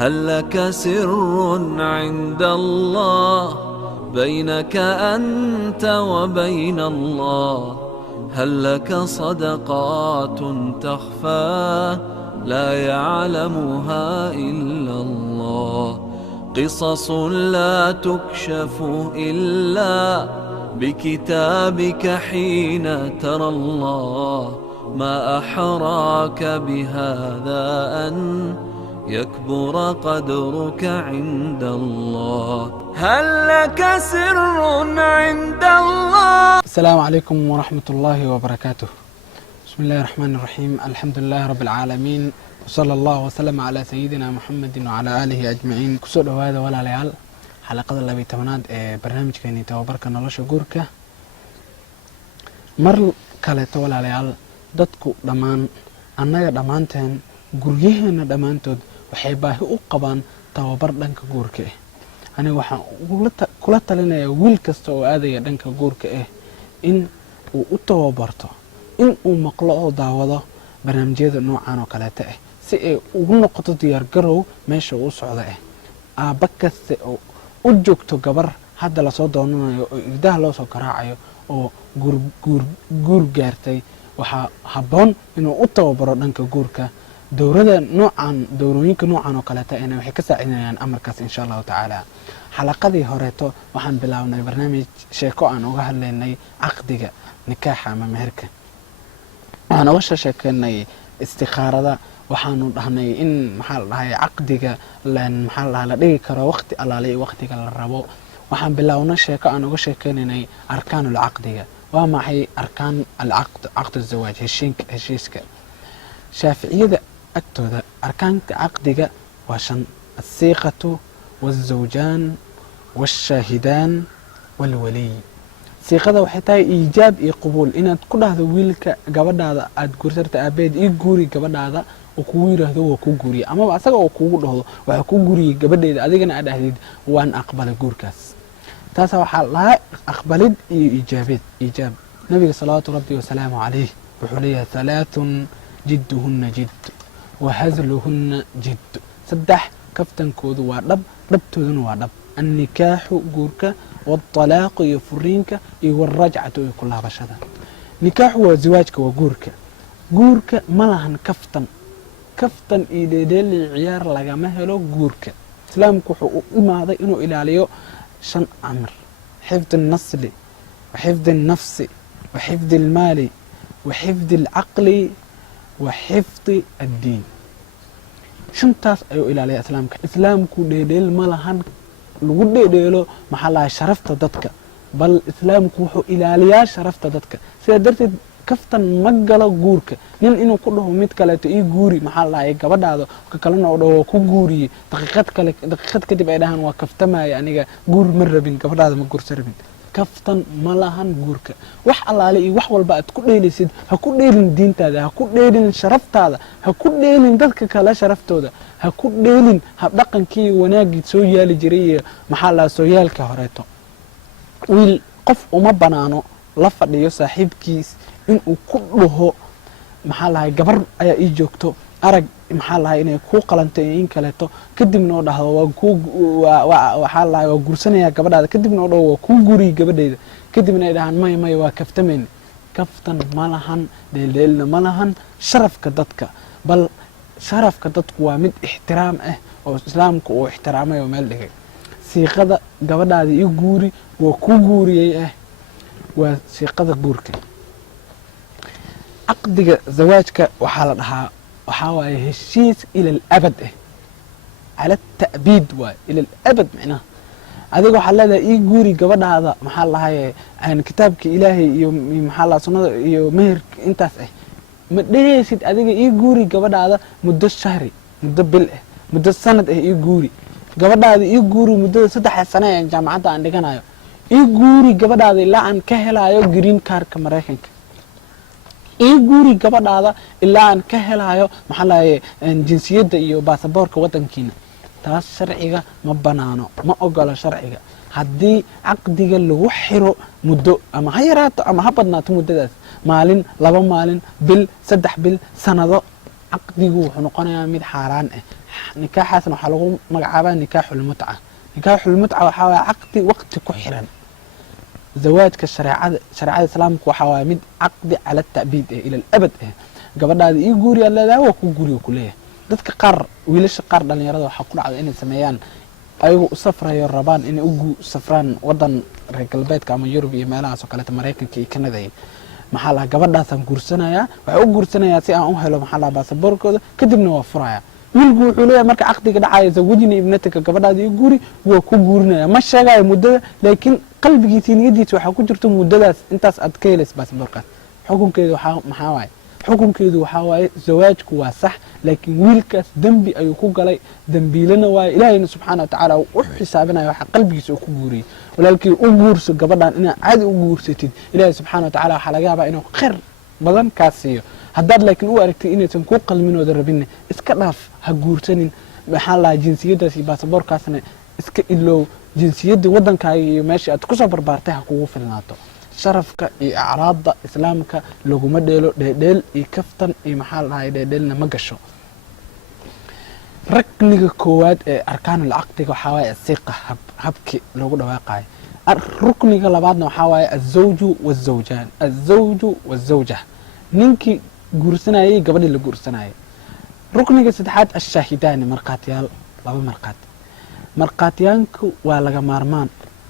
هل لك سر عند الله بينك أنت وبين الله؟ هل لك صدقات تخفى لا يعلمها إلا الله؟ قصص لا تكشف إلا بكتابك حين ترى الله. ما أحراك بهذا أن يكبر قدرك عند الله. هل لك سر عند الله؟ السلام عليكم ورحمة الله وبركاته. بسم الله الرحمن الرحيم. الحمد لله رب العالمين، وصلى الله وسلم على سيدنا محمد وعلى آله أجمعين. كسر هذا ولا ليال حلقة اللي تمناد برنامج كيني توبرك نلاش جورك مر كله ولا ليال dadku dhamaan annaga dhamaanteen guryaheena dhamaantood waxay baahi u qabaan tababar dhanka guurka ah. Aniga waxaan kula talinayaa wiil kasta oo aadaya dhanka guurka ah in uu u tababarto, in uu maqlo oo daawado barnaamijyada noocan oo kale ah si ay ugu noqoto diyaar garow meesha uu socdo ah. Aabba kasta oo u joogto gabar hadda la soo doonanayo oo irdaha loo soo garaacayo oo guur gaartay waxaa habboon inuu u tababaro dhanka guurka. dowrooyinka noocan oo kaleeta inay waxay ka saacidinayaan amarkaas insha allahu tacaala. xalaqadii horeeto waxaan bilaabnay barnaamij sheeko aan uga hadlaynay caqdiga nikaaxa ama meherka. waxaan uga sheekeynay istikhaarada. waxaanu dhahnay in caqdiga la dhigi karo waqti allaale iyo waqtiga la rabo. waxaan bilaabnay sheeko aan uga sheekeynaynay arkaanul caqdiga. waa maxay arkaan alcaqd, caqd الزواج, heshiiska shaaficiyada agtooda arkaanka caqdiga waa 5: الصيغة والزوجان والشاهدان والولي. siiqada waxay tahay iijaab iyo qabuul, inaad ku dhahdo wiilka gabadhaada aad guursarta aabeed ii guuri gabadhaada oo kugu yiraahdo waa ku guuriye, ama asaga oo kugu dhahdo waxa ku guuriye gabadheeda adigana aad dhahdid waan aqbalay guurkaas. taas waxaa la aqbalid iyo iijaab. nabiga salaatu rabbi wa salaamu alayhi wuxuu leeyahay 3 jidduhunna jidd wa hazluhunna jidd. 3 kaftankoodu waa dhab, dhabtooduna waa dhab. annikaaxu guurka, والطلاق iyo furiinka, iyo warajcatu iyo ku laabashada. nikaaxu waa ziwaajka, waa guurka ma lahan kaftan iyo dheedheel ciyaar lagama helo guurka. islaamku wuxuu u imaaday inuu ilaaliyo 5 amr: xifd النسل وحفظ النفس وحفظ المال وحفظ العقل وحفظ الدين. 5taas ayuu ilaaliya islaamku dheedheel ma lahan lagu dheedheelo sharafta dadka, bal islaamku wuxuu ilaaliyaa sharafta dadka. sida darteed kaftan ma galo guurka. nin inuu ku dhaho mid kaleeto ii guuri gabadhaada ka kalena oo dhaho ku guuriye daqiiqad kadib ay dhahaan waa kaftamaya, aniga guur ma rabin, gabadhaada ma guursa rabin. kaftan ma lahan guurka. wax allaale iyo wax walba aad ku dheelaysid ha ku dheelin diintaada, ha ku dheelin sharaftaada, ha ku dheelin dadka kale sharaftooda, ha ku dheelin habdhaqankii wanaagii soo yaali jiray iyo soo yaalka horeeto. wiil qof uma banaano la fadhiyo saaxiibkiis inuu ku dhaho gabar ayaa ii joogto arag inay ku qalantay in kaleeto, kadibna oo dhahdo waa guursanaya gabadhaada, kadibna oo dhaho waa ku guuriye gabadheeda, kadibna ay dhahaan may waa kaftamayna. kaftan ma lahan, dheeldheelna ma lahan sharafka dadka, bal sharafka dadku waa mid ixtiraam ah oo islaamku uu ixtiraamay oo meel dhigay. siiqada gabadhaada ii guuri waa ku guuriyey waa siiqada guurka. caqdiga zawaajka waxaa la dhahaa waxaa waaye heshiis ila alabad cala ta'biid waay ila alabad. macnaha adiga waxaa leedahay ii guuri gabadhaada kitaabka ilaahay iyo sunnada iyo meherka intaas ma dhehaysid adiga ii guuri gabadhaada muddo shahri, muddo bil muddo sanad ii guuri gabadhaada, ii guuri muddada 3 sano ee jaamacadda aan dhiganayo, ii guuri gabadhaada ilaa aan ka helayo green cardka Mareykanka, ii guuri gabadhaada ilaa aan ka helayo jinsiyadda iyo baasaboorka wadankiina. taas sharciga ma banaano, ma ogola sharciga. haddii caqdiga lagu xiro muddo ama ha yaraato ama ha badnaato muddadaas, maalin, 2 maalin, bil, 3 bil, sanado, caqdigu wuxuu noqonayaa mid xaaraan nikaaxaasna waxaa lagu magacaabaa nikaaxulmutca. nikaaxulmutca waxaa waaye caqdi waqti ku xiran. zawaajka shareecada islaamka waxaa waaye mid caqdi cala ta'biid ila alabad gabadhaada ii guuri aad leedahay waa ku guuriga ku leeyahay. dadka qaar wiilasha qaar dhalinyarada waxaa ku dhacda inay sameeyaan ayagoo u safrayo rabaan inay u safraan wadan reer galbeedka ama Yurub iyo meelahaas oo kaleeta Mareykanka iyo Kanada maxaa la gabadhaasaan guursanayaa waxay u guursanayaa si aan u helo maxaa la baasaboorkooda kadibna waa furaya. wiilku wuxuu leeyahay marka caqdiga dhacayo zawjini ibnataka gabadhaada ii guuri waa ku guurinaya ma sheegayo muddada laakiin qalbigiisa niyadiisa waxaa ku jirto muddadaas intaas aad ka helayso baasaboorkaas. xukunkeedu waxaa waaye zawaajku waa sax laakiin wiilkaas dembi ayuu ku galay dembiilana waaye ilaahayna subxaana watacaala u xisaabinaya waxa qalbigiisa uu ku guuriyey. walaalkii u guurso gabadhan inaad caadi u guursatid ilaahay subxaana watacaala waxaa laga yaabaa inuu khayr badan kaa siiyo. haddaad laakiin u aragtid inaysan ku qalminooda rabinne iska dhaaf ha guursanin. maxaa la jinsiyadaas iyo baasaboorkaasna iska ilow. jinsiyadda wadankaaga iyo meesha aad kusoo barbaartay ha kugu filnaato. sharafka iyo acraadda islaamka laguma dheelo dheedheel iyo kaftan iyo maxaa la dhahay dheedheelna ma gasho. rukniga koowaad ee arkaanul caqdiga waxaa waaye asiiqa habki loogu dhawaaqayo. rukniga labaadna waxaa waaye azawju wazawjaan azawju wazawja ninkii guursanayay gabadhii la guursanayay. rukniga saddexaad ashaahidaani markhaatiyaal laba markhaati. markhaatiyaanku waa laga maarmaan.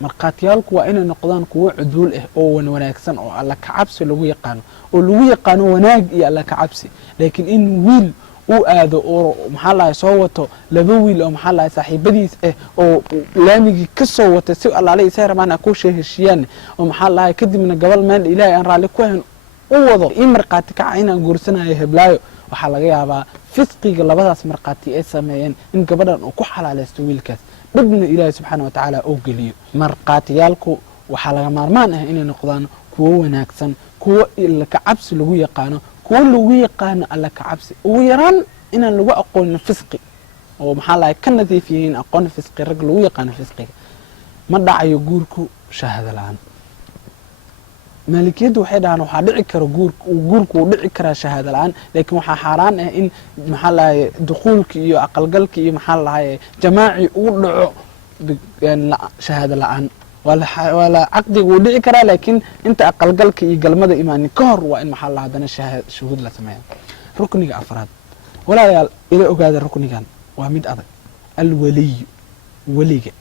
markhaatiyaalku waa inay noqdaan kuwo cuduul ah oo wanaagsan oo alla ka cabsi lagu yaqaano wanaag iyo alla ka cabsi. laakiin in wiil uu aado oo maxaa la soo wato laba wiil oo maxaa la saaxiibadiis oo laamigi ka soo wata si alla ay saarmaan ku heshiiyaan oo maxaa la kadibna gabal meel ilaahay aan raali ku ahayn u wado in markhaati ka inaan guursanayo heblaayo waxaa laga yaabaa fisqiga labadaas markhaati ay sameeyeen in gabadhan uu ku xalaalaysto wiilkaas dhibna ilaahay subxaana watacaala oo geliyo. markhaatiyaalku waxaa laga maarmaan inay noqdaan kuwo wanaagsan kuwo alla ka cabsi lagu yaqaano kuwo lagu yaqaano alla ka cabsi ugu yaraan inaan lagu aqoonin fisqi oo maxaa la ka nadiif yihiin aqoon fisqi rag lagu yaqaano fisqiga. ma dhacayo guurku shahaado la'aan. maalikiyadu waxay dhahaan waxaa dhici kara guurku uu dhici karaa shahaado la'aan laakiin waxaa xaaraan in maxaa la duquulki iyo aqalgalki iyo maxaa la jamaaci uu dhaco shahaado la'aan. wala caqdigu uu dhici karaa laakiin inta aqalgalka iyo galmada imaani ka hor waa in maxaa la hadana shuhuud la sameeyo. rukniga afraad walaalayaal ila ogaada ruknigan waa mid adag. alwaliy waliga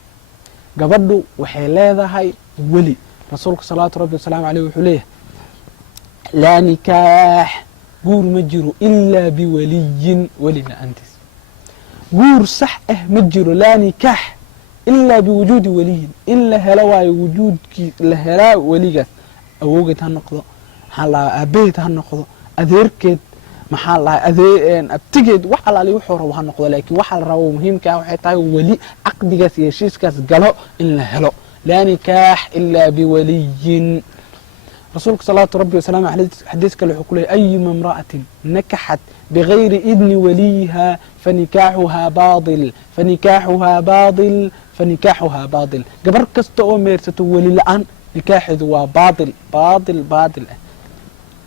gabadhu waxay leedahay wali. rasuulka salaatu rabbi wasalaamu calayhi wuxuu leeyahay laa nikaax guur ma jiro ilaa biwaliyin weli la'aantiis. guur sax ma jiro laa nikaax ilaa biwujuudi waliyin in la helo waayo wujuudkii la helaa weligaas awowgeed ha noqdo maxaa la aabaheed ha noqdo adeerkeed maxaa la abtigeed wax alaali wuxuu rabo ha noqdo laakiin waxa la rabo muhiimka ah waxay tahay wali caqdigaas iyo heshiiskaas galo in la helo. لا نكاح إلا بولي. رسولك صلى ربي وسلامه حديث كله يقول أيما امرأة نكحت بغير إذن وليها فنكاحها باطل فنكاحها باطل فنكاحها باطل. قبر كستو ميرتو ولي الآن نكاح ذو باطل باطل باطل.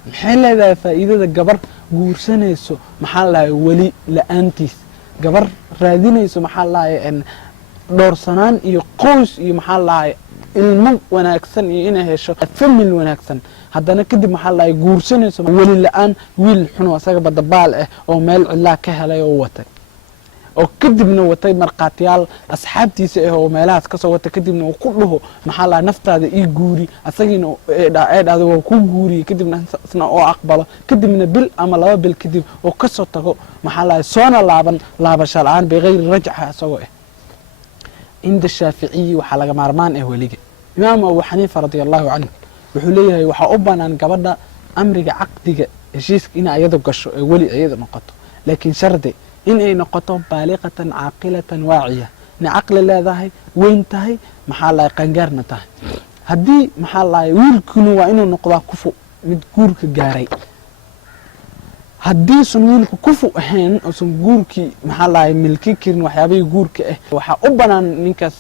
محل هذا فإذا قبر قورسنيسو محل ولي لأنتيس قبر رادينيسو محل إن doorsanaan iyo qoys iyo maxaa la ilmo wanaagsan iyo inay hesho family wanaagsan haddana kadib maxaa la guursanayso wali la'aan wiil xun oo asaga badabaal oo meel cidlaa ka helay oo watay oo kadibna watay marqaatiyaal asxaabtiisa oo meelahaas ka soo watay kadibna uu ku dhaho maxaa la naftaada ii guuri asagiina ee dhaado waa ku guuri kadibna isna oo aqbalo kadibna bil ama laba bil kadib oo ka soo tago maxaa la soona laabasho la'aan bigayr rajca asagoo عند الشافعي وحلق مارمان وليجي. إمام أبو حنيفة رضي الله عنه وحليه وحأبنا عن قبضة أمريكا عقدك الشيء إن أيده قشوا ولي أيده نقطه لكن شرطه إن أي نقطه بالغة عاقلة واعية نعقل الله ذاهي وينتهي محل قنجرنا تهي هدي محل ويلكنوا وإنه نقطة كفو متجورك جاري haddii sunniinku kufu ahayn oo sun guurki maxaa la milki kirin waxyaabay guurka waxa u banaan ninkaas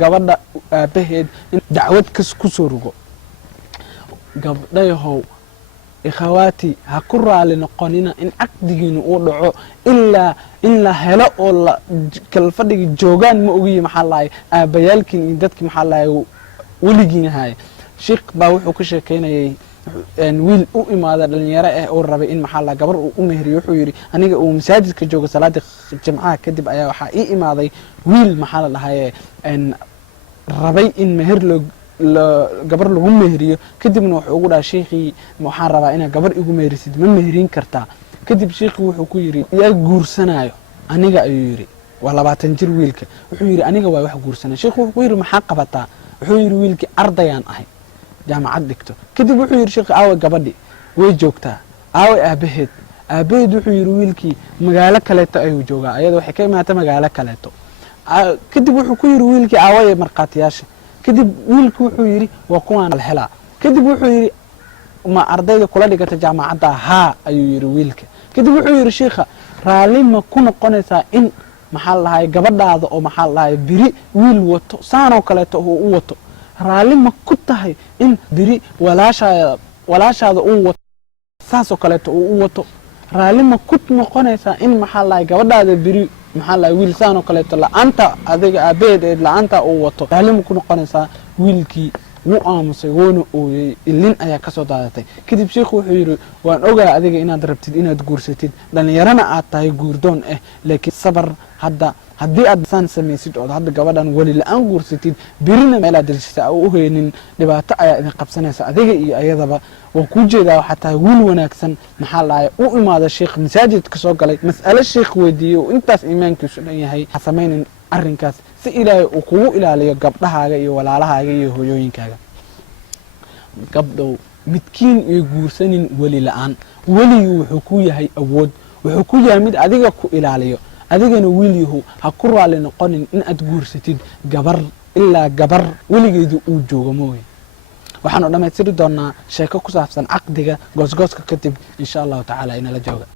gabadha aabaheed in dacwad ku soo rugo gabdhayahow ikhawaati ha ku raali noqonina in caqdigiina uu dhaco ilaa in la helo oo kala fadhiga joogaan ma ogiyi maxaa lahay aabayaalkiin iyo dadkii maxaa lahay weligiina haya sheekh baa wuxuu ka sheekeynayay wiil u imaada dhalinyaro ah oo rabay in maxaa la gabar uu u mehriyo wuxuu yiri aniga uu masaajidka jooga salaada jimcaha kadib ayaa waxa ii imaaday wiil maxaa la dhahaye rabay in meher gabar lagu mehriyo kadibna wuxuu ugu dhahay sheekhi waxaan rabaa inaad gabar igu mehrisid ma mehrin kartaa kadib sheekhi wuxuu ku yiri yaa guursanayo aniga ayuu yiri waa 20 jir wiilka wuxuu yiri aniga waa wax guursanayo sheekhi wuxuu ku yiri maxaa qabataa wuxuu yiri wiilkii ardayaan ahay jaamacad dhigto kadib wuxuu yiri sheekhi aawe gabadhi way joogtaa aawe aabaheed wuxuu yiri wiilkii magaalo kaleeto ayuu joogaa ayada waxay ka imaatay magaalo kaleeto kadib wuxuu ku yiri wiilkii aawe marqaatiyaasha kadib wiilku wuxuu yiri waa kuwaan la helaa kadib wuxuu yiri ma ardayda kula dhigata jaamacadda haa ayuu yiri wiilka kadib wuxuu yiri sheekha raali ma ku noqonaysaa in maxaa lahay gabadhaada oo maxaa lahay biri wiil wato saanoo kaleeto oo u wato raali ma ku tahay in biri walaashaada uu wato saasoo kaleeto oo u wato raali ma ku noqonaysaa in maxaa lahay gabadhaada biri maxaa lahay wiil saanoo kaleeto la'aanta adiga aabaheed la'aanta uu wato raali ma ku noqonaysaa wiilkii wuu aamusay woona ooyey ilin ayaa kasoo daadatay kadib sheekhu wuxuu yiri waan ogaa adiga inaad rabtid inaad guursatid dhalinyarana aad tahay guurdoon laakiin sabar haddii aad saan samaysid oo hadda gabadhan weli la-aan guursatid birina meelaad dirjisa u haynin dhibaato ayaa idin qabsanaysa adiga iyo ayadaba waa kuu jeedaa waxaa tahay wiil wanaagsan maxaa lahay u imaada sheekh masaajidka soo galay mas'alo sheekh weydiiyey oo intaas iimaankiisu dhan yahay ha samaynin arrinkaas si ilaahay uu kugu ilaaliyo gabdhahaaga iyo walaalahaaga iyo hooyooyinkaaga gabdhow midkiin iyo guursanin weli la-aan weligu wuxuu ku yahay awood wuxuu ku yahay mid adiga ku ilaaliyo adigana wiilyahu ha ku raali noqonin in aad guursatid gabar ilaa gabar weligeedu uu joogo mooye waxaanu dhammaystiri doonaa sheeko ku saabsan caqdiga goosgooska kadib insha allahu tacaala inala jooga